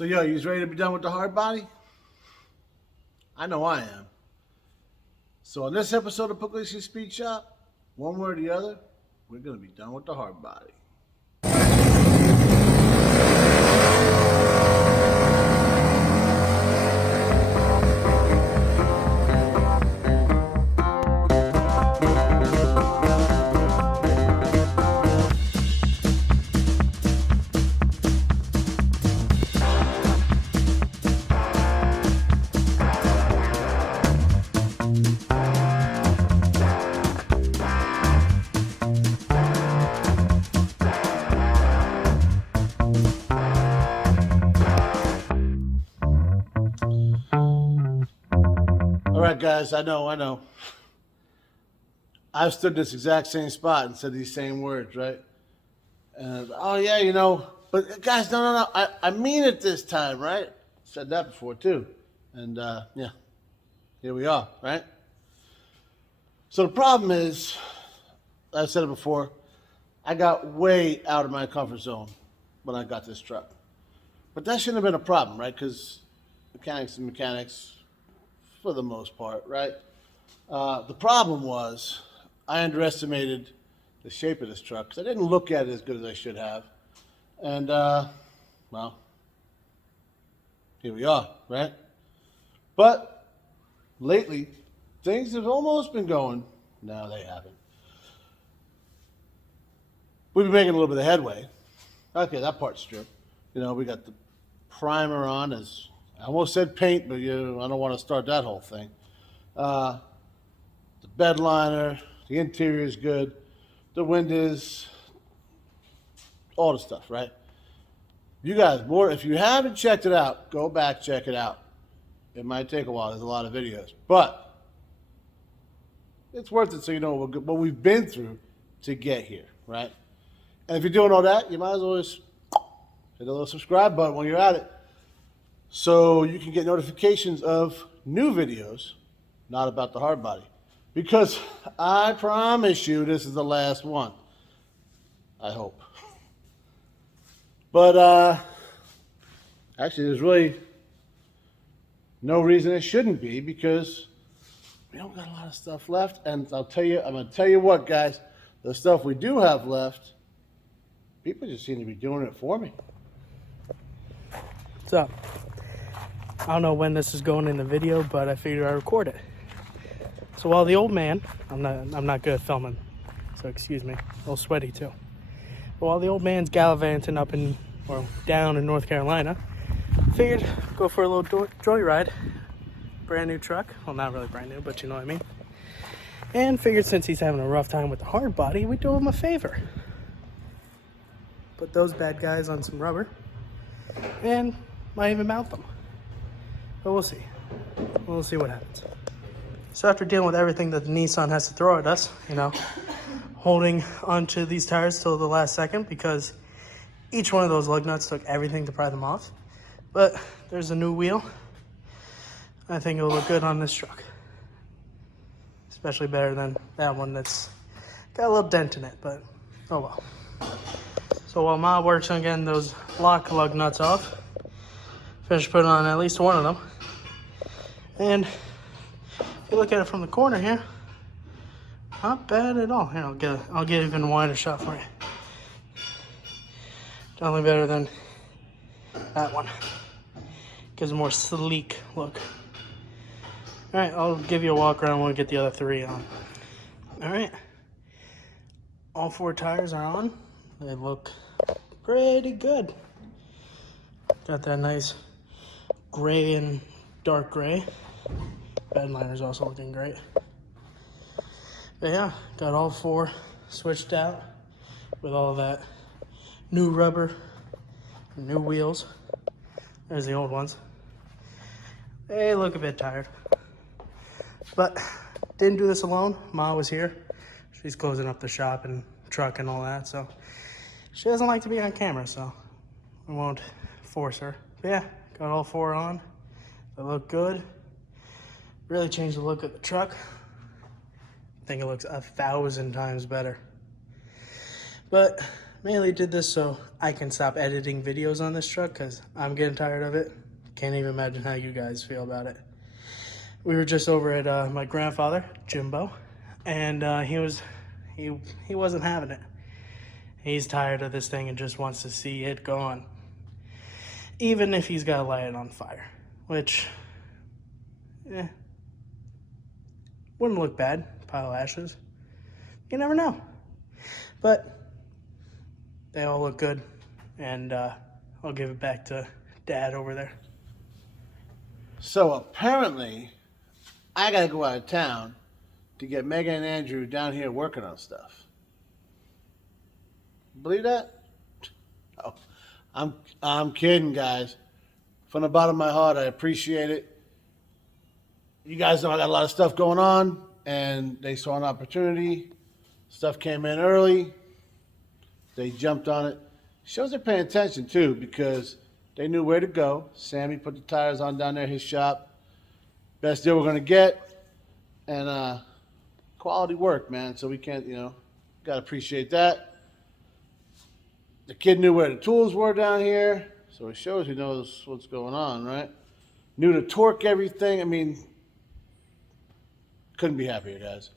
So, yo, you ready to be done with the hard body? I know I am. So, on this episode of Pugliese Speed Shop, one way or the other, we're going to be done with the hard body. All right, guys, I know. I've stood this exact same spot and said these same words, right? And, oh, yeah, but guys, no. I mean it this time, right? Said that before, too. And, yeah, here we are, right? So the problem is, I've said it before, I got way out of my comfort zone when I got this truck. But that shouldn't have been a problem, right? Because mechanics and mechanics, for the most part, right? The problem was I underestimated the shape of this truck because I didn't look at it as good as I should have. And, well, here we are, right? But lately, things have almost been going. No, they haven't. We've been making a little bit of headway. Okay, that part's true. We got the primer on, as I almost said paint, but I don't want to start that whole thing. The bed liner, the interior is good, the windows, all the stuff, right? You guys, if you haven't checked it out, go back, check it out. It might take a while. There's a lot of videos, but it's worth it so you know what we've been through to get here, right? And if you're doing all that, you might as well just hit the little subscribe button while you're at it, so you can get notifications of new videos, not about the hard body. Because I promise you this is the last one. I hope. But actually there's really no reason it shouldn't be, because we don't got a lot of stuff left. And I'm going to tell you what, guys, the stuff we do have left, people just seem to be doing it for me. What's up? I don't know when this is going in the video, but I figured I'd record it. So while the old man, I'm not good at filming, so excuse me, a little sweaty too. But while the old man's gallivanting down in North Carolina, figured go for a little joyride. Brand new truck, well, not really brand new, but you know what I mean. And figured since he's having a rough time with the hard body, we'd do him a favor. Put those bad guys on some rubber, and might even mount them. But we'll see. We'll see what happens. So after dealing with everything that the Nissan has to throw at us, holding onto these tires till the last second, because each one of those lug nuts took everything to pry them off. But there's a new wheel. I think it'll look good on this truck. Especially better than that one that's got a little dent in it, but oh well. So while Ma works on getting those lock lug nuts off, finished putting on at least one of them. And if you look at it from the corner here, not bad at all. Here, I'll get even a wider shot for you. Definitely better than that one. Gives a more sleek look. All right, I'll give you a walk around when we get the other three on. All right, all four tires are on. They look pretty good. Got that nice gray and dark gray. Bed liner's also looking great. But yeah, got all four switched out with all that new rubber, new wheels. There's the old ones. They look a bit tired. But didn't do this alone. Ma was here. She's closing up the shop and truck and all that, so she doesn't like to be on camera, so I won't force her. But yeah, got all four on. They look good. Really changed the look of the truck. I think it looks 1,000 times better. But mainly did this so I can stop editing videos on this truck because I'm getting tired of it. Can't even imagine how you guys feel about it. We were just over at my grandfather, Jimbo, and he wasn't having it. He's tired of this thing and just wants to see it gone. Even if he's got to light it on fire, which, wouldn't look bad, pile of ashes. You never know. But they all look good, and I'll give it back to Dad over there. So apparently, I gotta go out of town to get Megan and Andrew down here working on stuff. Believe that? Oh, I'm kidding, guys. From the bottom of my heart, I appreciate it. You guys know I got a lot of stuff going on, and they saw an opportunity. Stuff came in early. They jumped on it. Shows they're paying attention too, because they knew where to go. Sammy put the tires on down there at his shop. Best deal we're gonna get, and quality work, man. So we can't, gotta appreciate that. The kid knew where the tools were down here, so it shows he knows what's going on, right? Knew to torque everything. I mean, couldn't be happier, guys.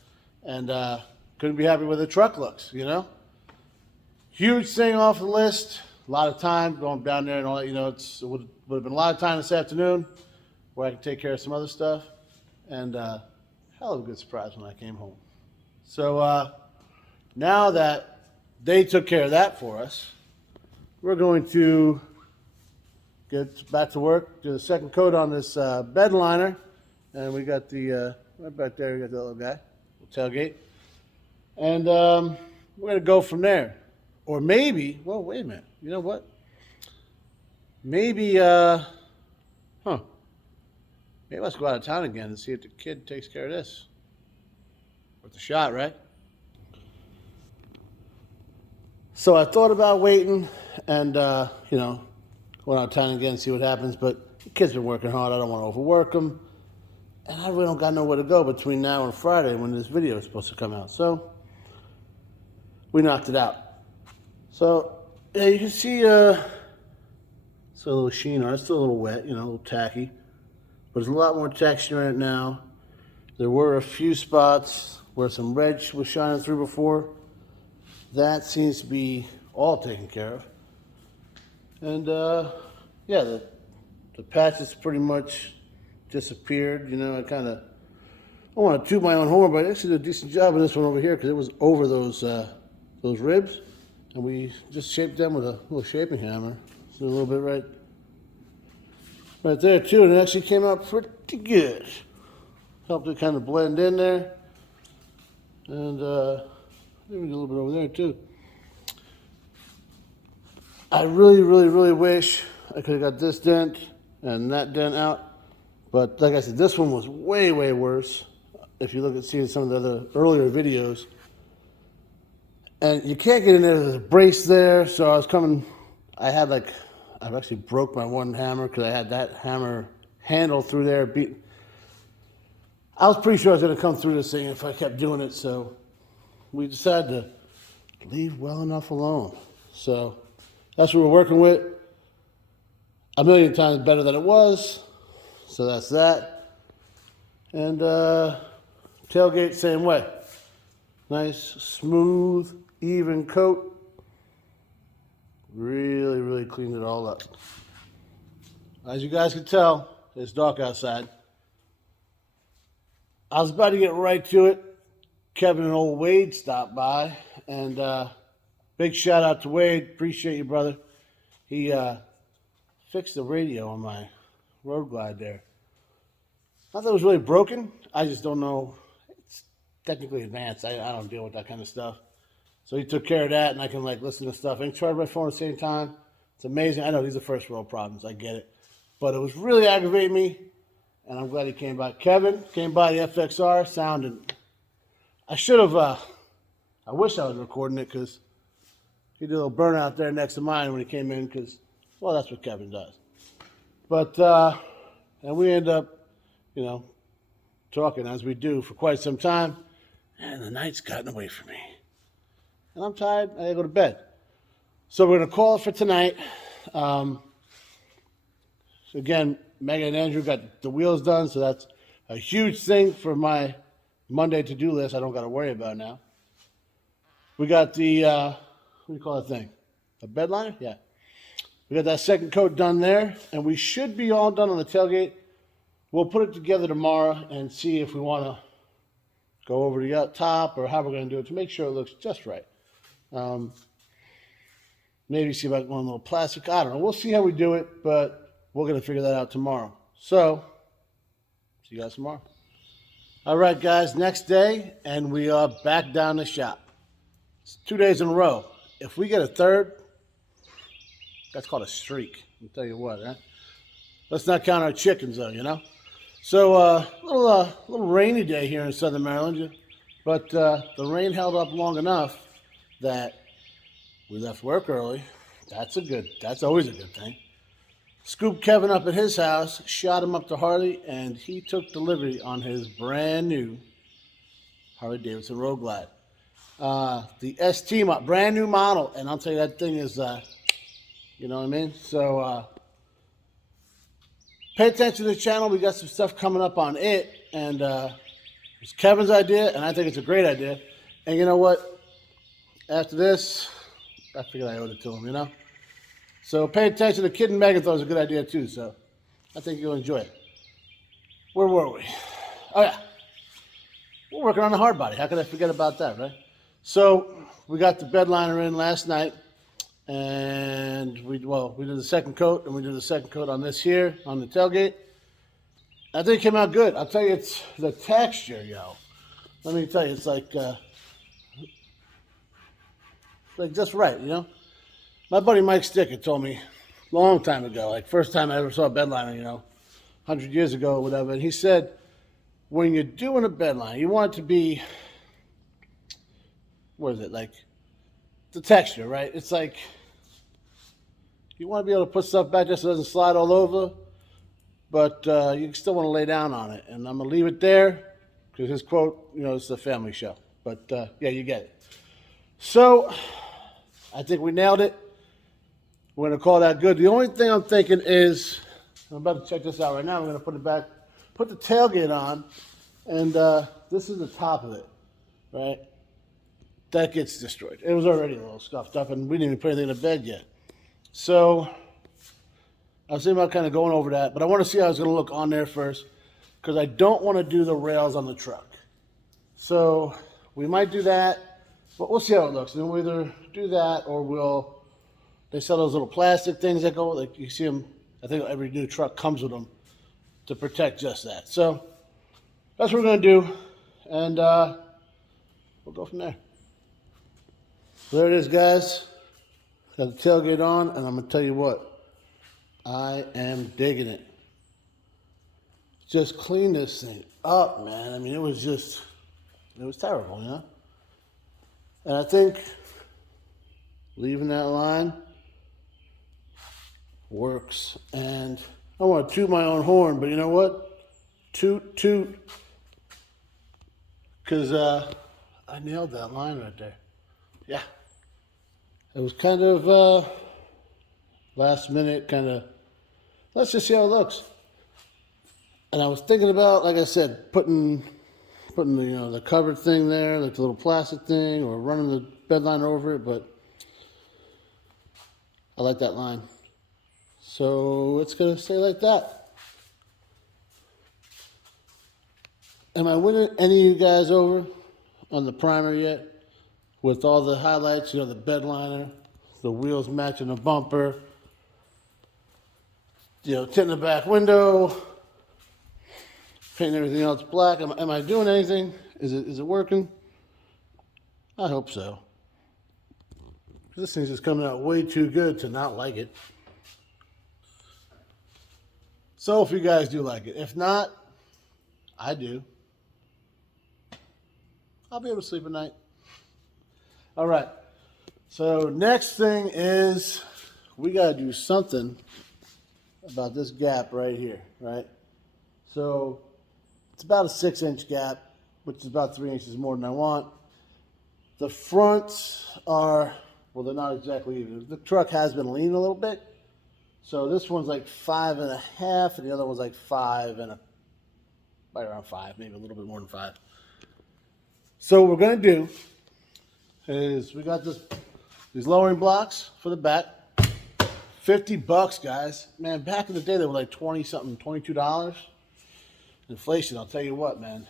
And couldn't be happy with the truck looks, Huge thing off the list. A lot of time going down there and all that, it would have been a lot of time this afternoon where I could take care of some other stuff. And hell of a good surprise when I came home. So now that they took care of that for us, we're going to get back to work, do the second coat on this bed liner. And we got the, right back there, we got the little guy, tailgate. And we're going to go from there. Or maybe, well, wait a minute. You know what? Maybe, maybe let's go out of town again and see if the kid takes care of this. Worth a shot, right? So I thought about waiting and, going out of town again and see what happens. But the kid's been working hard. I don't want to overwork him. And I really don't got nowhere to go between now and Friday when this video is supposed to come out. So we knocked it out. So, yeah, you can see it's a little sheen on it. It's still a little wet, a little tacky. But there's a lot more texture in it now. There were a few spots where some red was shining through before. That seems to be all taken care of. And, yeah, the patches pretty much disappeared. I want to toot my own horn, but I actually did a decent job of this one over here because it was over those ribs. And we just shaped them with a little shaping hammer. So a little bit right there too, and it actually came out pretty good. Helped it kind of blend in there. And maybe a little bit over there too. I really, really, really wish I could have got this dent and that dent out. But like I said, this one was way, way worse. If you look at seeing some of the other earlier videos. And you can't get in there, there's a brace there, so I've actually broke my one hammer because I had that hammer handle through there. I was pretty sure I was going to come through this thing if I kept doing it, so we decided to leave well enough alone. So that's what we're working with. A million times better than it was, so that's that. And tailgate, same way. Nice, smooth, even coat. Really, really cleaned it all up. As you guys can tell, it's dark outside. I was about to get right to it. Kevin and old Wade stopped by, and big shout out to Wade. Appreciate you, brother. He fixed the radio on my Road Glide there. Not that it was really broken. I just don't know. It's technically advanced. I don't deal with that kind of stuff. So he took care of that, and I can listen to stuff and charge my phone at the same time. It's amazing. I know these are first world problems. I get it. But it was really aggravating me, and I'm glad he came by. Kevin came by the FXR sounding. I should have, I wish I was recording it because he did a little burnout there next to mine when he came in because, well, that's what Kevin does. But, and we end up, talking as we do for quite some time, and the night's gotten away from me. And I'm tired. I gotta go to bed. So we're going to call it for tonight. Again, Megan and Andrew got the wheels done, so that's a huge thing for my Monday to-do list. I don't got to worry about now. We got the, what do you call that thing? A bed liner? Yeah. We got that second coat done there, and we should be all done on the tailgate. We'll put it together tomorrow and see if we want to go over the top or how we're going to do it to make sure it looks just right. Maybe see about going a little plastic. I don't know. We'll see how we do it, but we're going to figure that out tomorrow. So, see you guys tomorrow. All right, guys, next day, and we are back down the shop. It's 2 days in a row. If we get a third, that's called a streak. I'll tell you what, huh? Let's not count our chickens, though, you know? So, a little rainy day here in Southern Maryland, but the rain held up long enough that we left work early. That's always a good thing. Scooped Kevin up at his house, shot him up to Harley, and he took delivery on his brand new Harley Davidson Road Glide. The ST brand new model, and I'll tell you that thing is, you know what I mean? So pay attention to the channel. We got some stuff coming up on it, and it's Kevin's idea, and I think it's a great idea. And you know what? After this, I figured I owed it to him, you know? So pay attention. The kid and Megan thought it was a good idea too, so I think you'll enjoy it. Where were we? Oh yeah. We're working on the Hardbody. How could I forget about that, right? So we got the bed liner in last night, and we did the second coat, and we did the second coat on this here, on the tailgate. I think it came out good. I'll tell you, it's the texture, yo. Let me tell you, it's like just right, you know? My buddy Mike Stickett told me a long time ago, like first time I ever saw a bed liner, you know, 100 years ago or whatever, and he said, when you're doing a bed liner, you want it to be, what is it, like the texture, right? It's like, you want to be able to put stuff back just so it doesn't slide all over, but you still want to lay down on it. And I'm going to leave it there because his quote, you know, it's a family show. But yeah, you get it. So I think we nailed it. We're going to call that good. The only thing I'm thinking is, I'm about to check this out right now. I'm going to put it back, put the tailgate on, and this is the top of it, right? That gets destroyed. It was already a little scuffed up, and we didn't even put anything in the bed yet. So I was thinking about kind of going over that, but I want to see how it's going to look on there first, because I don't want to do the rails on the truck. So we might do that, but we'll see how it looks. And we'll either do that or they sell those little plastic things that go, like you see them, I think every new truck comes with them to protect just that. So that's what we're going to do, and we'll go from there. So there it is, guys. Got the tailgate on, and I'm going to tell you what, I am digging it. Just clean this thing up, man. I mean, it was terrible, you know? And I think leaving that line works. And I want to toot my own horn, but you know what? Toot, toot. Because I nailed that line right there. Yeah. It was kind of last minute, let's just see how it looks. And I was thinking about, like I said, putting the covered thing there, like the little plastic thing, or running the bed liner over it, but I like that line. So it's going to stay like that. Am I winning any of you guys over on the primer yet? With all the highlights, the bed liner, the wheels matching the bumper, tinting the back window, painting everything else black. Am I doing anything? Is it working? I hope so. This thing's just coming out way too good to not like it. So if you guys do like it, if not, I do. I'll be able to sleep at night. All right. So next thing is we got to do something about this gap right here, right? So it's about a 6-inch gap, which is about 3 inches more than I want. The fronts are Well, they're not exactly even. The truck has been leaning a little bit. So this one's like 5.5, and the other one's like 5 and right around 5, maybe a little bit more than 5. So what we're gonna do is we got these lowering blocks for the back. $50, guys. Man, back in the day they were like 20 something, $22. Inflation, I'll tell you what, man.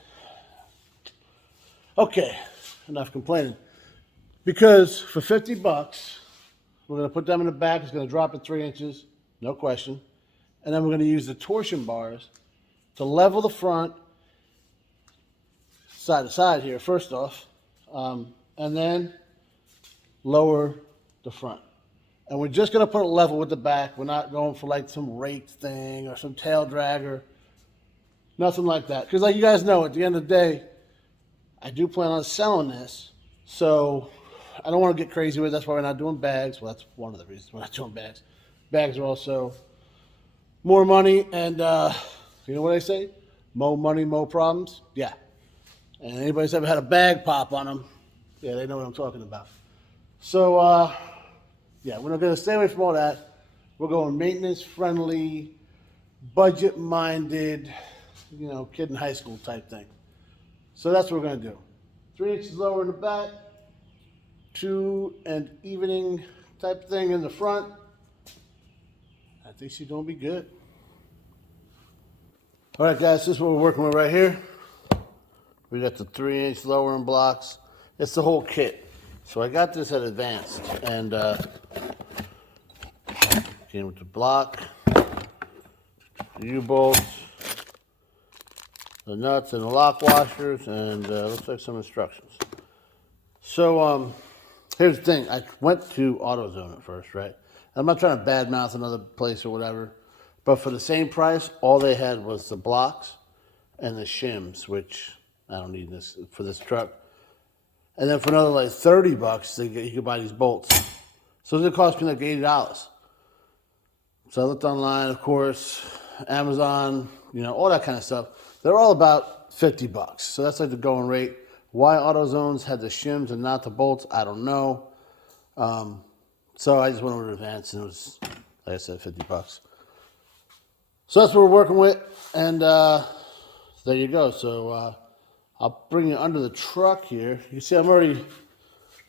Okay, enough complaining. Because for $50, we're gonna put them in the back. It's gonna drop it 3 inches, no question. And then we're gonna use the torsion bars to level the front side to side here, first off, and then lower the front. And we're just going to put it level with the back. We're not going for like some rake thing or some tail dragger. Nothing like that. Because like you guys know, at the end of the day, I do plan on selling this. So I don't want to get crazy with it. That's why we're not doing bags. Well, that's one of the reasons we're not doing bags. Bags are also more money. And you know what I say? More money, more problems. Yeah. And anybody's ever had a bag pop on them, yeah, they know what I'm talking about. So, yeah, we're not going to stay away from all that. We're going maintenance-friendly, budget-minded, you know, kid in high school type thing. So that's what we're going to do. 3 inches lower in the back, 2 and evening type thing in the front. I think she's going to be good. All right, guys, this is what we're working with right here. We got the 3-inch lowering blocks. It's the whole kit. So I got this at Advanced, and came with the block, the U-bolts, the nuts and the lock washers, and looks like some instructions. So here's the thing. I went to AutoZone at first, right? I'm not trying to badmouth another place or whatever, but for the same price, all they had was the blocks and the shims, which I don't need this for this truck. And then for another like $30, you could buy these bolts. So it's gonna cost me like $80. So I looked online, of course, Amazon, you know, all that kind of stuff. They're all about $50. So that's like the going rate. Why AutoZone's had the shims and not the bolts, I don't know. So I just went over to Advance, and it was, like I said, $50. So that's what we're working with, and there you go. So I'll bring you under the truck here. You see, I'm already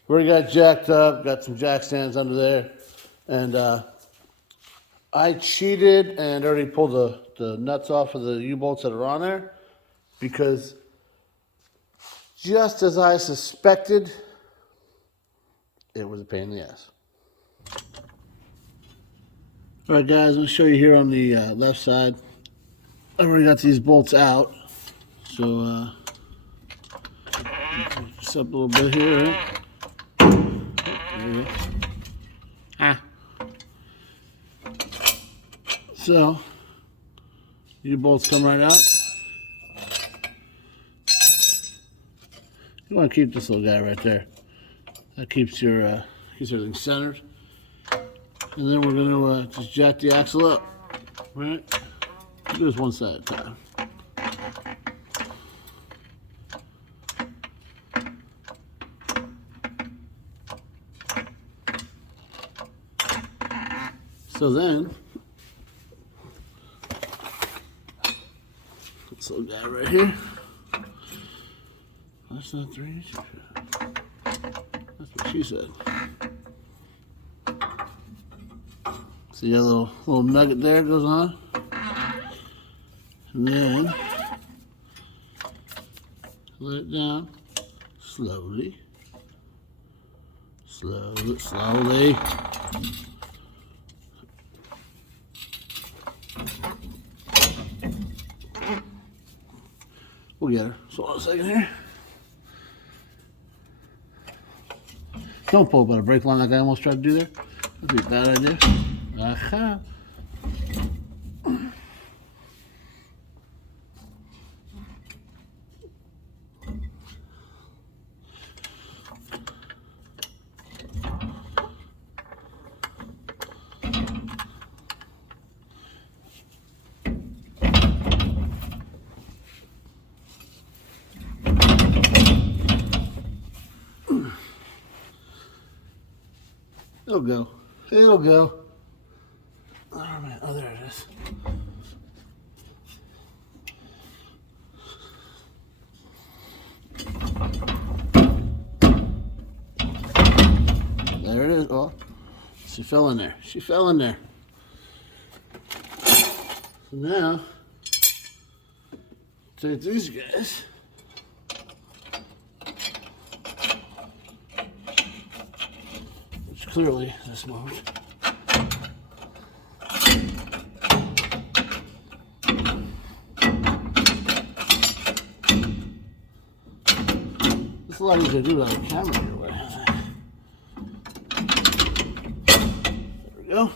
got jacked up, got some jack stands under there, and I cheated and already pulled the nuts off of the U-bolts that are on there, because just as I suspected, it was a pain in the ass. All right, guys, I'm going to show you here on the left side. I've already got these bolts out, so just up a little bit here. Right? There you go. So, U-bolts come right out. You want to keep this little guy right there. That keeps keeps everything centered. And then we're going to just jack the axle up, right? Do this one side at a time. So then, this little guy right here. That's not 3 inches. That's what she said. See that little nugget there goes on? And then let it down slowly. Slowly. We'll get her. So hold on a second here. Don't pull by the brake line like I almost tried to do there. That'd be a bad idea. Aha. It'll go. It'll go. Oh, man. Oh, there it is. There it is. Oh, she fell in there. She fell in there. So now, take these guys. Which clearly this moved. It's a lot easier to do on the camera here. There we go.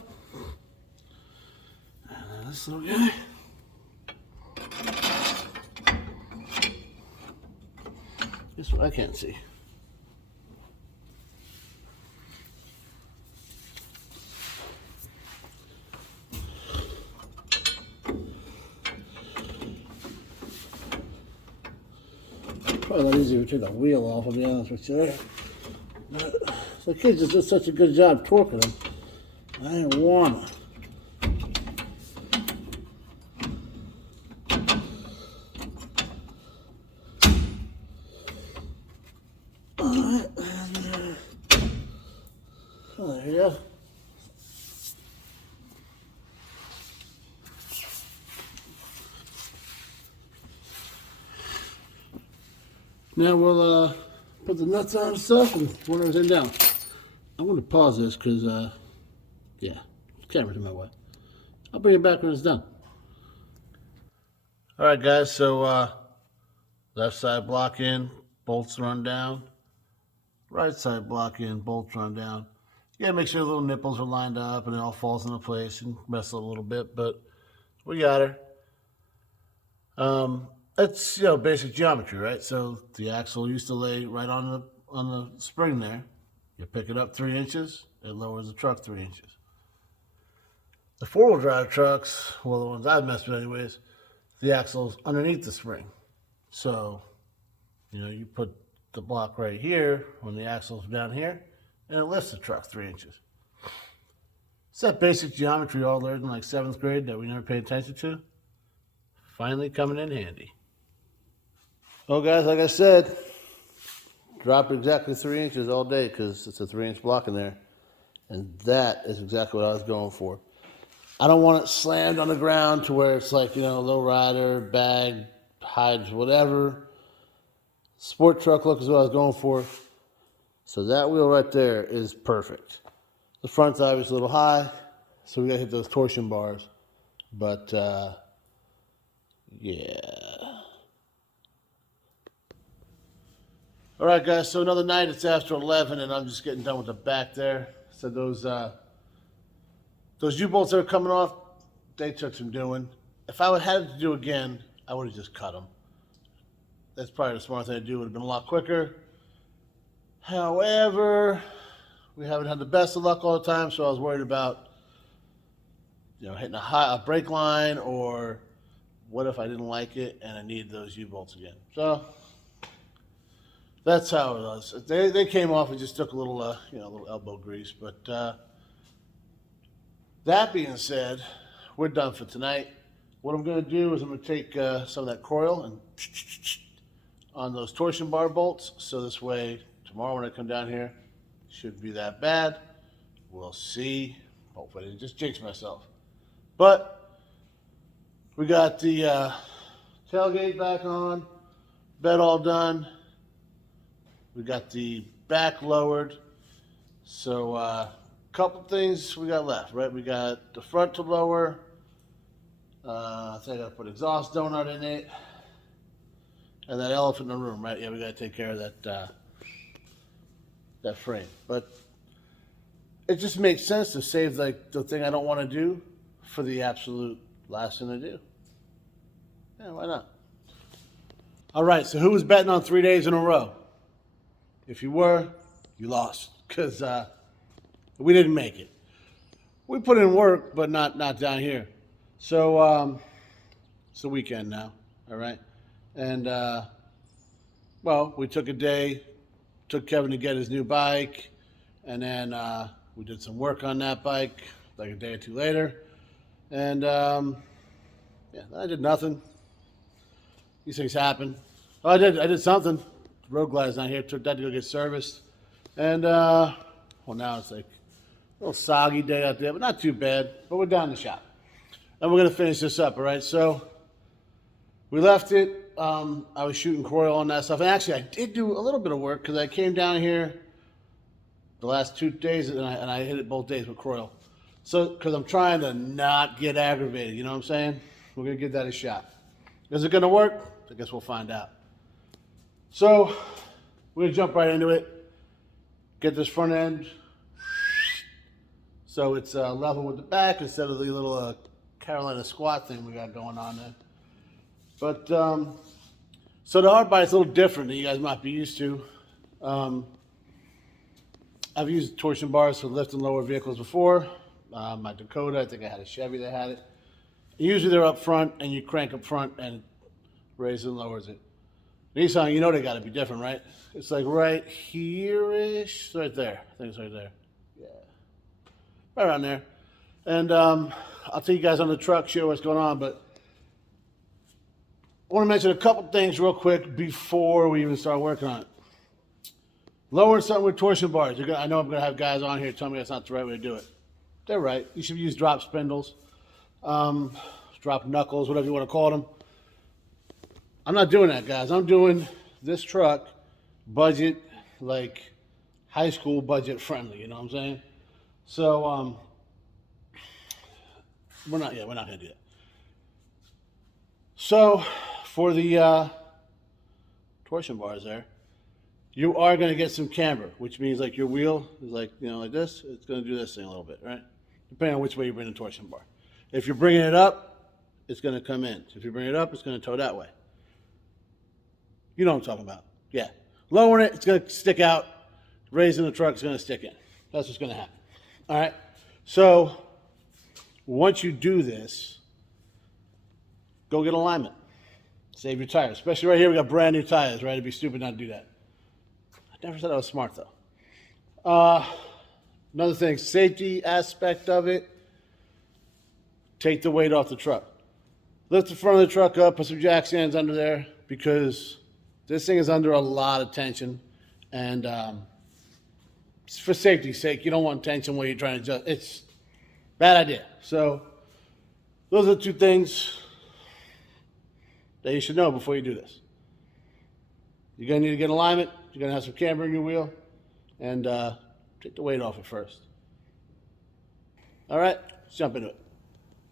And then this little guy. This one I can't see. Probably a lot easier to take the wheel off, I'll be honest with you. But the kids just did such a good job torquing them. I didn't wanna. Alright, and oh, there you go. Now we'll put the nuts on and stuff and warm everything down. I'm going to pause this because, yeah, the camera's in my way. I'll bring it back when it's done. All right, guys, so left side block in, bolts run down. Right side block in, bolts run down. You got to make sure the little nipples are lined up and it all falls into place and mess up a little bit, but we got her. It's, basic geometry, right? So the axle used to lay right on the spring there. You pick it up 3 inches, it lowers the truck 3 inches. The 4-wheel drive trucks, well, the ones I've messed with anyways, the axle's underneath the spring. So, you put the block right here when the axle's down here, and it lifts the truck 3 inches. It's that basic geometry all learned in like 7th grade that we never paid attention to. Finally coming in handy. Well, guys, like I said, drop exactly 3 inches all day because it's a 3-inch block in there. And that is exactly what I was going for. I don't want it slammed on the ground to where it's like, low rider, bag, hides, whatever. Sport truck look is what I was going for. So that wheel right there is perfect. The front's obviously a little high, so we got to hit those torsion bars. But, yeah. All right, guys, so another night. It's after 11, and I'm just getting done with the back there. So those U-bolts that are coming off, they took some doing. If I would have had to do again, I would have just cut them. That's probably the smart thing to do. It would have been a lot quicker. However, we haven't had the best of luck all the time, so I was worried about, hitting a brake line, or what if I didn't like it and I needed those U-bolts again. So that's how it was. They came off and just took a little, little elbow grease. But that being said, we're done for tonight. What I'm going to do is I'm going to take some of that coil and on those torsion bar bolts. So this way, tomorrow when I come down here, shouldn't be that bad. We'll see. Hopefully I didn't just jinx myself. But we got the tailgate back on, bed all done. We got the back lowered. So a couple things we got left, right? We got the front to lower. I think I gotta put exhaust donut in it. And that elephant in the room, right? Yeah, we gotta take care of that frame. But it just makes sense to save the thing I don't want to do for the absolute last thing to do. Yeah, why not? All right, so who was betting on 3 days in a row? If you were, you lost, because we didn't make it. We put in work, but not down here. So it's the weekend now, all right? And, well, we took a day, took Kevin to get his new bike, and then We did some work on that bike like a day or two later. And yeah, I did nothing. These things happen. Oh, I did something. Road glide's not here. Took that to go get serviced. And well, now it's like a little soggy day out there, but not too bad. But we're down in the shop. And we're gonna finish this up, all right? So we left it. I was shooting Croyle on that stuff. And actually I did do a little bit of work because I came down here the last 2 days and I hit it both days with Croyle. So, because I'm trying to not get aggravated, you know what I'm saying? We're gonna give that a shot. Is it gonna work? I guess we'll find out. So, we're gonna jump right into it. Get this front end so it's level with the back instead of the little Carolina squat thing we got going on there. But, so the hard body's a little different than you guys might be used to. I've used torsion bars for lifting lower vehicles before. My Dakota, I think I had a Chevy that had it. Usually they're up front and you crank up front and it raises and lowers it. Nissan, you know they got to be different, right? It's like right here-ish, right there. I think it's right there. Yeah, right around there. And I'll tell you guys on the truck, show what's going on, but I want to mention a couple things real quick before we even start working on it. Lowering something with torsion bars. I know I'm going to have guys on here tell me that's not the right way to do it. They're right. You should use drop spindles, drop knuckles, whatever you want to call them. I'm not doing that, guys. I'm doing this truck budget, like high school budget friendly, you know what I'm saying? So, we're not going to do that. So, for the torsion bars there, you are going to get some camber, which means like your wheel is like, you know, like this. It's going to do this thing a little bit, right? Depending on which way you bring the torsion bar. If you're bringing it up, it's going to come in. If you bring it up, it's going to toe that way. You know what I'm talking about. Yeah. Lowering it, it's going to stick out. Raising the truck, it's going to stick in. That's what's going to happen. All right? So, once you do this, go get alignment. Save your tires. Especially right here, we got brand new tires, right? It'd be stupid not to do that. I never said I was smart, though. Another thing, safety aspect of it, take the weight off the truck. Lift the front of the truck up, put some jack stands under there, because this thing is under a lot of tension. And for safety's sake, you don't want tension where you're trying to adjust. It's a bad idea. So those are the two things that you should know before you do this. You're going to need to get alignment. You're going to have some camber in your wheel. And take the weight off it first. All right, let's jump into it.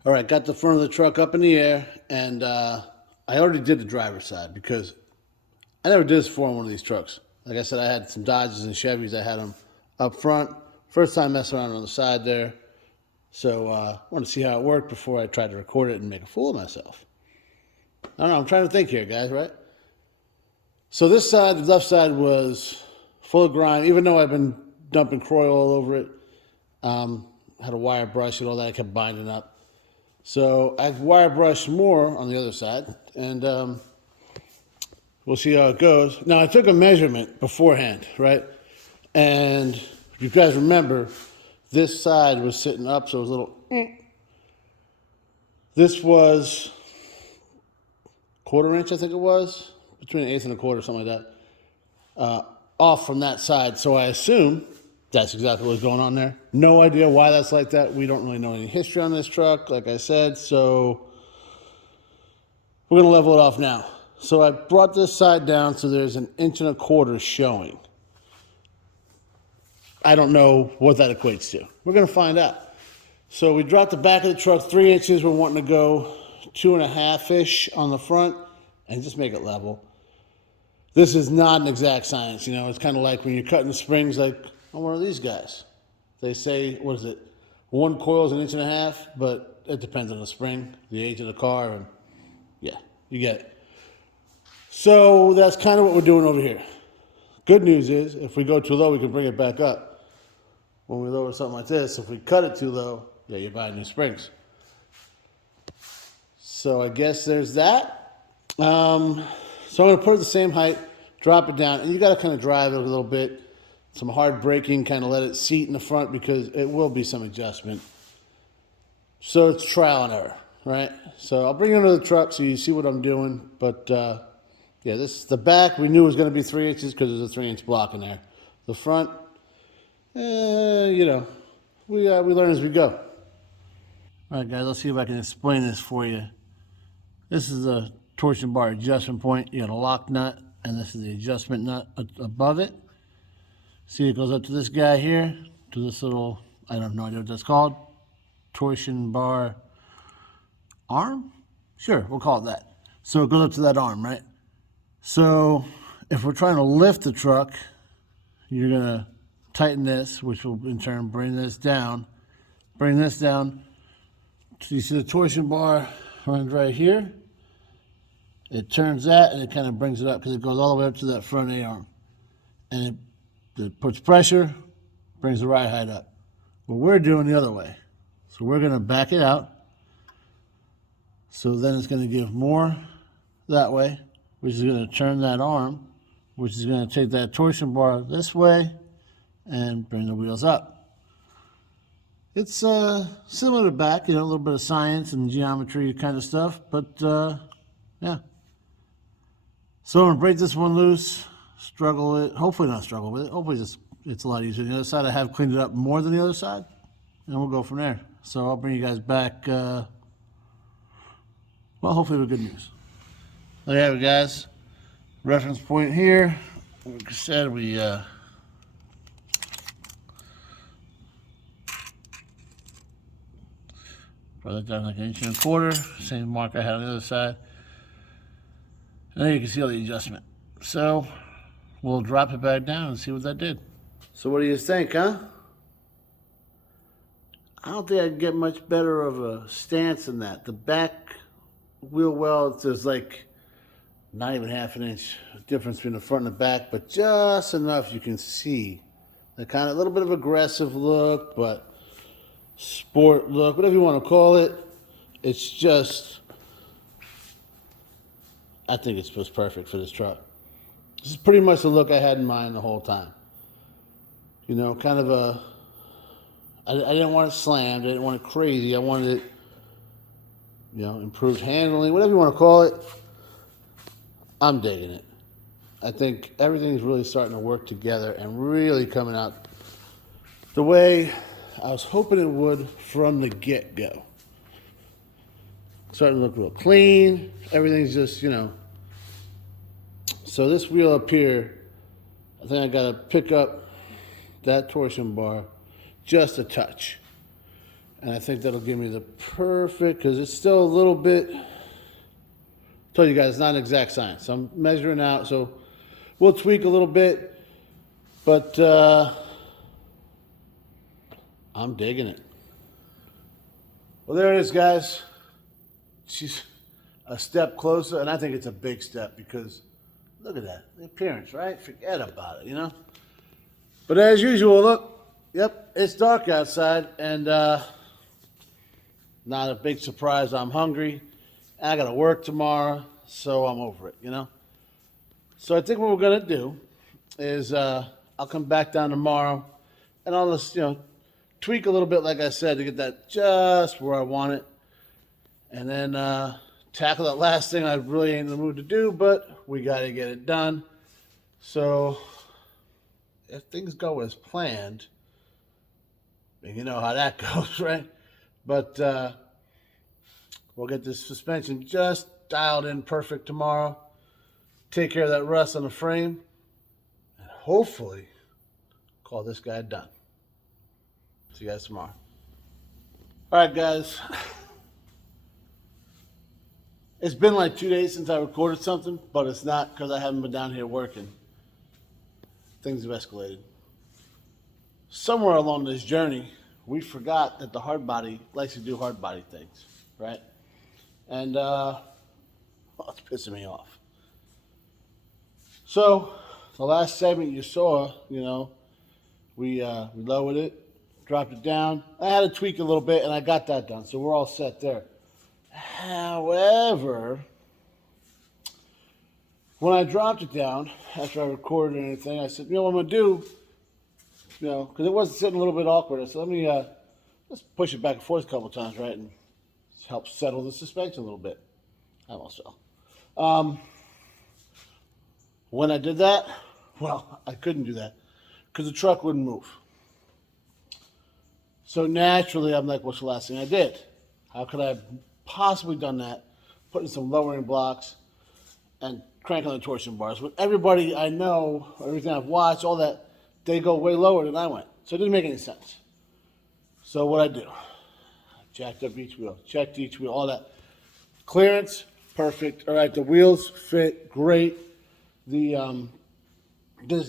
All right, got the front of the truck up in the air. And I already did the driver's side because I never did this before on one of these trucks. Like I said, I had some Dodges and Chevys. I had them up front. First time messing around on the side there. So I wanted to see how it worked before I tried to record it and make a fool of myself. I don't know, I'm trying to think here, guys, right? So this side, the left side, was full of grime, even though I've been dumping Croyle all over it. Had a wire brush and all that I kept binding up. So I've wire brushed more on the other side, and we'll see how it goes. Now, I took a measurement beforehand, right? And if you guys remember, this side was sitting up, so it was a little... This was quarter inch, I think it was, between an eighth and a quarter, something like that, off from that side. So I assume that's exactly what's going on there. No idea why that's like that. We don't really know any history on this truck, like I said, so we're going to level it off now. So I brought this side down so there's an inch and a quarter showing. I don't know what that equates to. We're going to find out. So we dropped the back of the truck 3 inches. We're wanting to go 2.5-ish on the front and just make it level. This is not an exact science, you know. It's kind of like when you're cutting springs like on one of these guys. They say, what is it? One coil is 1.5 inches, but it depends on the spring, the age of the car, and yeah, you get it. So that's kind of what we're doing over here. Good news is, if we go too low, we can bring it back up. When we lower something like this, if we cut it too low, yeah, you buy new springs. So I guess there's that. So I'm going to put it the same height, drop it down, and you got to kind of drive it a little bit some hard braking, kind of let it seat in the front because it will be some adjustment. So it's trial and error, right? So I'll bring it into the truck so you see what I'm doing. But yeah, this is the back. We knew it was going to be 3 inches because there's a 3-inch block in there. The front, you know, we learn as we go. All right, guys, let's see if I can explain this for you. This is a torsion bar adjustment point. You got a lock nut, and this is the adjustment nut above it. See, it goes up to this guy here, to this little, I don't know what that's called, torsion bar arm? Sure, we'll call it that. So it goes up to that arm, right? So if we're trying to lift the truck, you're gonna tighten this, which will in turn bring this down. Bring this down. So you see the torsion bar runs right here. It turns that and it kind of brings it up because it goes all the way up to that front A-arm. And it puts pressure, brings the ride height up. Well, we're doing the other way. So we're gonna back it out. So then it's gonna give more that way, which is gonna turn that arm, which is gonna take that torsion bar this way and bring the wheels up. It's similar to back, you know, a little bit of science and geometry kind of stuff, but yeah. So I'm gonna break this one loose, struggle it, hopefully not struggle with it, hopefully it's a lot easier. The other side I have cleaned it up more than the other side, and we'll go from there. So I'll bring you guys back, well, hopefully with good news. There you have it, guys. Reference point here. Like I said, we put that down like 1.25 inches, same mark I had on the other side. And there you can see all the adjustment. So we'll drop it back down and see what that did. So what do you think, huh? I don't think I can get much better of a stance than that. The back wheel well, there's like not even 1/2 inch difference between the front and the back, but just enough you can see the kind of little bit of aggressive look, but sport look, whatever you want to call it. It's just, I think it's just perfect for this truck. This is pretty much the look I had in mind the whole time. You know, kind of a, I didn't want it slammed, I didn't want it crazy, I wanted it, you know, improved handling, whatever you want to call it. I'm digging it. I think everything's really starting to work together and really coming out the way I was hoping it would from the get-go. Starting to look real clean. Everything's just, you know. So this wheel up here, I think I got to pick up that torsion bar just a touch. And I think that'll give me the perfect, because it's still a little bit, I told you guys, it's not an exact science. I'm measuring out, so we'll tweak a little bit, but I'm digging it. Well, there it is, guys. She's a step closer, and I think it's a big step because look at that, the appearance, right? Forget about it, you know? But as usual, look, yep, it's dark outside, and not a big surprise. I'm hungry. I got to work tomorrow, so I'm over it, you know? So I think what we're going to do is I'll come back down tomorrow, and I'll just, you know, tweak a little bit, like I said, to get that just where I want it. And then tackle that last thing I really ain't in the mood to do, but we got to get it done. So if things go as planned, you know how that goes, right? But we'll get this suspension just dialed in perfect tomorrow. Take care of that rust on the frame. And hopefully call this guy done. See you guys tomorrow. All right, guys. It's been like 2 days since I recorded something, but it's not because I haven't been down here working. Things have escalated. Somewhere along this journey, we forgot that the Hardbody likes to do Hardbody things, right? And well, it's pissing me off. So the last segment you saw, you know, we lowered it, dropped it down. I had to tweak a little bit, and I got that done, so we're all set there. However, when I dropped it down, after I recorded anything, I said, you know what I'm going to do? you know, because it was sitting a little bit awkward. So let me just push it back and forth a couple times, right, and help settle the suspension a little bit. Almost fell. When I did that, well, I couldn't do that because the truck wouldn't move. So naturally, I'm like, what's the last thing I did? How could I have possibly done that? Putting some lowering blocks and cranking on the torsion bars. With everybody I know, everything I've watched, all that, they go way lower than I went. So it didn't make any sense. So what I do, jacked up each wheel, checked each wheel, all that. Clearance, perfect. All right, the wheels fit great. There's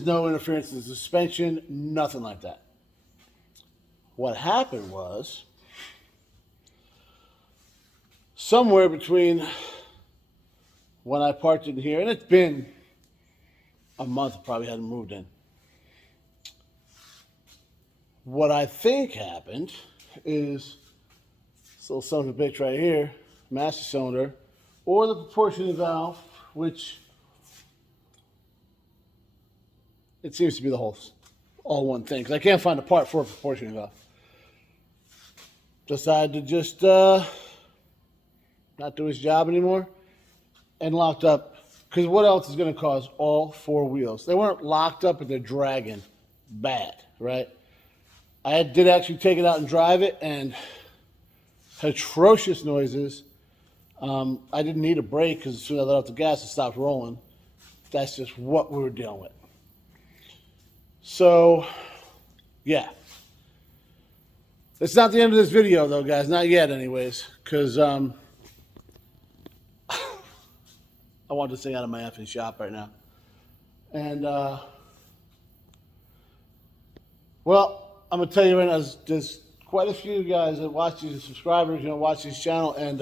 no interference in the suspension, nothing like that. What happened was, somewhere between when I parked in here, and it's been a month, I probably hadn't moved in. What I think happened is this little son of a bitch right here, master cylinder, or the proportioning valve, which it seems to be the whole, all one thing, because I can't find a part for a proportioning valve. Decided to just not do his job anymore and locked up. Because what else is going to cause all four wheels? They weren't locked up, but they're dragging bad, right? I did actually take it out and drive it, and atrocious noises. I didn't need a brake because as soon as I let off the gas, it stopped rolling. That's just what we were dealing with. So, yeah. It's not the end of this video, though, guys. Not yet, anyways, because I want this thing out of my effing shop right now. And, well, I'm going to tell you right now, there's quite a few guys that watch these, subscribers, you know, watch this channel. And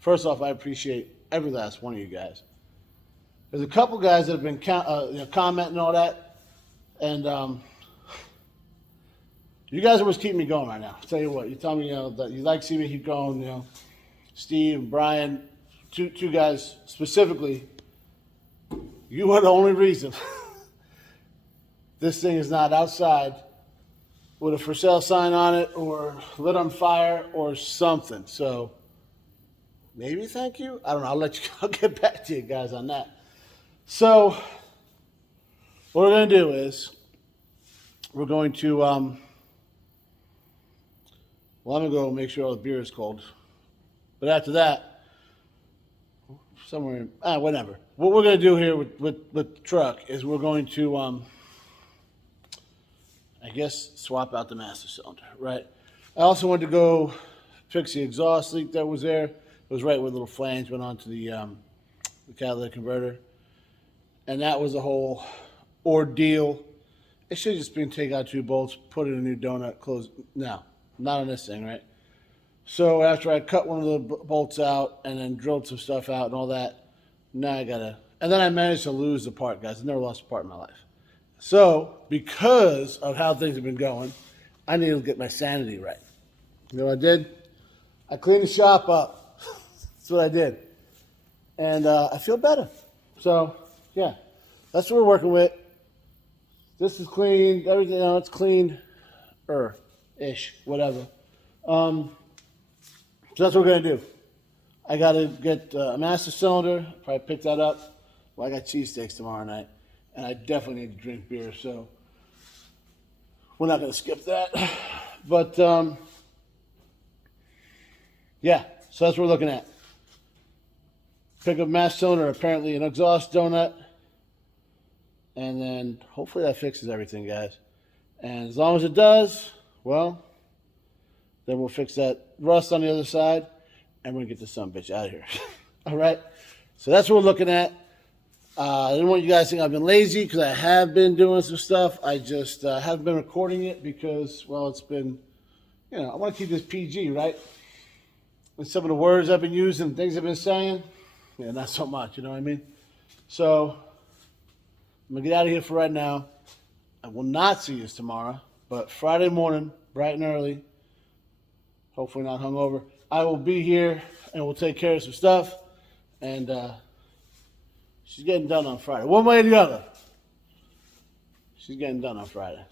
first off, I appreciate every last one of you guys. There's a couple guys that have been commenting and all that. And you guys are what's keeping me going right now. I'll tell you what, you tell me, you know, that you like seeing me keep going, you know. Steve and Brian, two guys specifically, you are the only reason this thing is not outside with a for sale sign on it or lit on fire or something. So maybe thank you. I don't know. I'll get back to you guys on that. So what we're going to do is we're going to, well, I'm going to go make sure all the beer is cold. But after that, somewhere, whatever. What we're going to do here with the truck is we're going to, I guess, swap out the master cylinder, right? I also wanted to go fix the exhaust leak that was there. It was right where the little flange went onto the catalytic converter. And that was a whole ordeal. It should have just been take out 2 bolts, put in a new donut, close. No, not on this thing, right? So after I cut one of the bolts out and then drilled some stuff out and all that, now I gotta, and then I managed to lose the part, guys. I've never lost a part in my life. So because of how things have been going, I need to get my sanity right. You know what I did? I cleaned the shop up. That's what I did. And I feel better. So, yeah, that's what we're working with. This is clean. Everything, you know, it's clean-ish, whatever. So that's what we're going to do. I got to get a master cylinder. Probably pick that up. Well, I got cheesesteaks tomorrow night. And I definitely need to drink beer, so we're not going to skip that. But, yeah, so that's what we're looking at. Pick up master cylinder, apparently an exhaust donut. And then hopefully that fixes everything, guys. And as long as it does, well, then we'll fix that rust on the other side, and we'll get this son of a bitch out of here. All right? So that's what we're looking at. I didn't want you guys to think I've been lazy, because I have been doing some stuff. I just haven't been recording it because, well, it's been, you know, I want to keep this PG, right? And some of the words I've been using, things I've been saying, yeah, not so much, you know what I mean? So I'm going to get out of here for right now. I will not see you tomorrow, but Friday morning, bright and early, hopefully not hungover, I will be here, and we'll take care of some stuff. And she's getting done on Friday. One way or the other. She's getting done on Friday.